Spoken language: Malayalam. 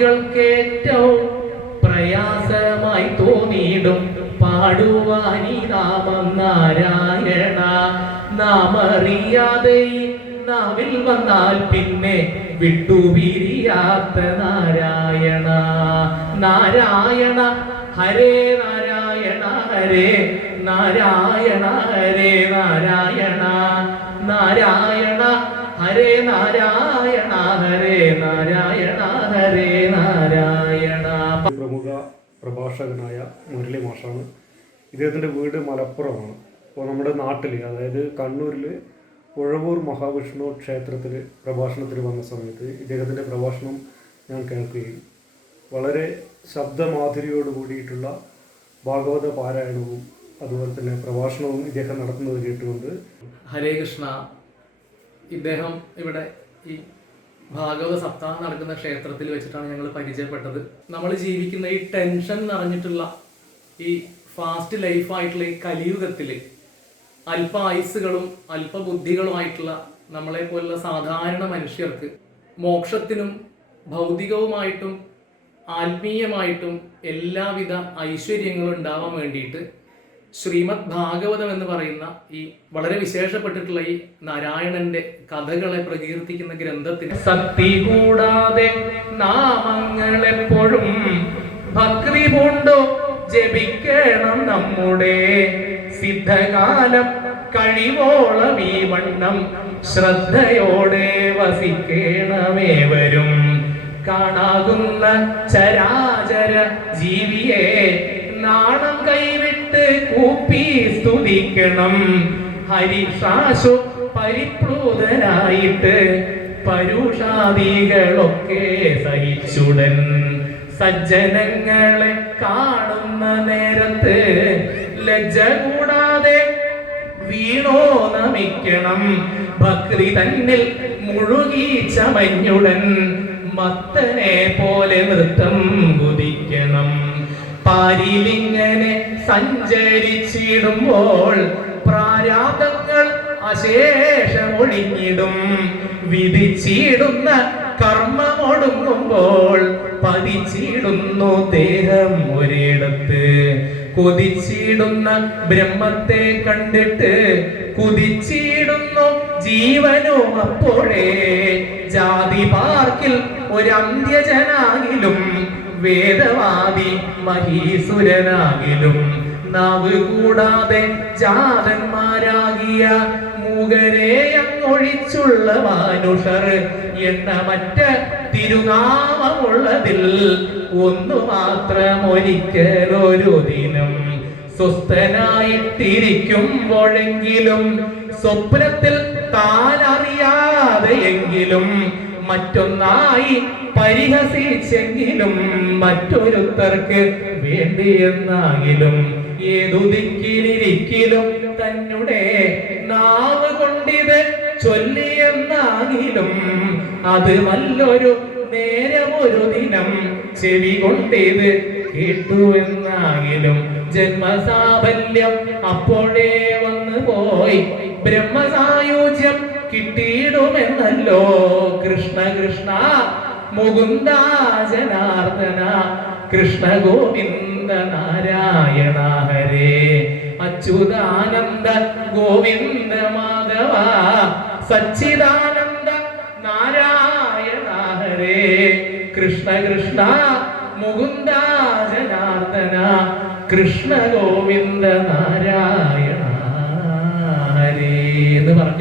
പാപികൾക്കേറ്റവും പ്രയാസമായി തോന്നിയിടും. പാടുവാനി നാമം നാരായണ. നാമറിയാതെ നാവിൽ വന്നാൽ പിന്നെ വിട്ടുപിരിയാത്ത നാരായണ. നാരായണ ഹരേ നാരായണ ഹരേ നാരായണ ഹരേ നാരായണ. നാരായണ ഹരേ നാരായണ ഹരേ നാരായണ. പ്രഭാഷകനായ മുരളി മാഷാണ് ഇദ്ദേഹത്തിന്റെ വീട് മലപ്പുറമാണ്. അപ്പോൾ നമ്മുടെ നാട്ടിൽ അതായത് കണ്ണൂരിൽ ഉഴവൂർ മഹാവിഷ്ണു ക്ഷേത്രത്തിൽ പ്രഭാഷണത്തിൽ വന്ന സമയത്ത് ഇദ്ദേഹത്തിന്റെ പ്രഭാഷണം ഞാൻ കേൾക്കുകയും വളരെ ശബ്ദമാധുരിയോട് കൂടിയിട്ടുള്ള ഭാഗവത പാരായണവും അതുപോലെ തന്നെ പ്രഭാഷണവും ഇദ്ദേഹം നടത്തുന്നത് കേട്ടുകൊണ്ട് ഹരേ കൃഷ്ണ. ഇദ്ദേഹം ഇവിടെ ഈ ഭാഗവത സപ്താഹം നടക്കുന്ന ക്ഷേത്രത്തിൽ വെച്ചിട്ടാണ് ഞങ്ങൾ പരിചയപ്പെട്ടത്. നമ്മൾ ജീവിക്കുന്ന ഈ ടെൻഷൻ നിറഞ്ഞിട്ടുള്ള ഈ ഫാസ്റ്റ് ലൈഫായിട്ടുള്ള ഈ കലിയുഗത്തിൽ അല്പ ആയുസ്സുകളും അല്പബുദ്ധികളുമായിട്ടുള്ള നമ്മളെ പോലുള്ള സാധാരണ മനുഷ്യർക്ക് മോക്ഷത്തിനും ഭൗതികവുമായിട്ടും ആത്മീയമായിട്ടും എല്ലാവിധ ഐശ്വര്യങ്ങളും ഉണ്ടാവാൻ വേണ്ടിയിട്ട് ശ്രീമദ് ഭാഗവതം എന്ന് പറയുന്ന ഈ വളരെ വിശേഷപ്പെട്ടിട്ടുള്ള ഈ നാരായണന്റെ കഥകളെ പ്രകീർത്തിക്കുന്ന ഗ്രന്ഥത്തിന് ശക്തി കൂടാതെ നാമങ്ങളെപ്പോഴും ഭക്തി കൊണ്ടോ ജപിക്കണം നമ്മുടെ സിദ്ധകാലം കഴിവോളം ഈ വണ്ണം ശ്രദ്ധയോടെ വസിക്കണമേവരും. കാണാകുന്ന ചരാചര ജീവിയെ കൂപ്പി സ്തുതിക്കണം. ഹരിഷാശു പരിപ്ലൂതനായിട്ട് പരുഷാദികളൊക്കെ സഹിച്ചുടൻ. സജ്ജനങ്ങളെ കാണുന്ന നേരത്ത് ലജ്ജ കൂടാതെ വീണോ നമിക്കണം. ഭക്തി തന്നിൽ മുഴുകി ചമഞ്ഞുടൻ മത്തനെ പോലെ നൃത്തം കുതിക്കണം. പാരിലിങ്ങനെ സഞ്ചരിച്ചിടുമ്പോൾ പ്രാരാബ്ദങ്ങൾ അശേഷമൊഴിഞ്ഞിടും വിധിച്ചിടുന്ന കർമ്മമൊടുങ്ങുമ്പോൾ പതിച്ചിടുന്നു ദേഹം ഒരിടത്ത്. കൊതിച്ചിടുന്ന ബ്രഹ്മത്തെ കണ്ടിട്ട് കുതിച്ചിടുന്നു ജീവനും അപ്പോഴേ. ജാതി പാർക്കിൽ ഒരന്ത്യജനാകിലും വേദവാദി മഹീസുരനാകിലും. നാവ് കൂടാതെ ജാതന്മാരാകിയ മൂകരെ അങ്ങൊഴിച്ചുള്ള മാനുഷർ എന്ന മറ്റ തിരുനാമമുള്ളതിൽ ഒന്നു മാത്രം ഒരിക്കലൊരു ദിനം സ്വസ്ഥനായിട്ടിരിക്കുമ്പോഴെങ്കിലും സ്വപ്നത്തിൽ താൻ അറിയാതെ എങ്കിലും മറ്റൊന്നായി പരിഹസിച്ചെങ്കിലും മറ്റൊരുത്തർക്ക് വേണ്ടിയെന്നാകിലും ഏതു ദിക്കിലിരിക്കലും തന്നെ നാവ് കൊണ്ടിത് ചൊല്ലിയെന്നാകിലും അത് നല്ലൊരു നേരമൊരു ദിനം ചെവി കൊണ്ടിത് കേട്ടു എന്നാകിലും ജന്മസാഫല്യം അപ്പോഴേ വന്നു പോയി ബ്രഹ്മസായുജ്യം കിട്ടിയിടുമെന്നല്ലോ കൃഷ്ണ കൃഷ്ണ മുകുന്ദ കൃഷ്ണഗോവിന്ദ കൃഷ്ണ ഗോവിന്ദ നാരായണ ഹരേ അച്യുതാനന്ദ ഗോവിന്ദ മാധവ സച്ചിദാനന്ദ നാരായണ ഹരേ കൃഷ്ണ കൃഷ്ണ മുകുന്ദ ജനാർദ്ദന കൃഷ്ണ ഗോവിന്ദ നാരായണ ഹരേ എന്ന് പറഞ്ഞു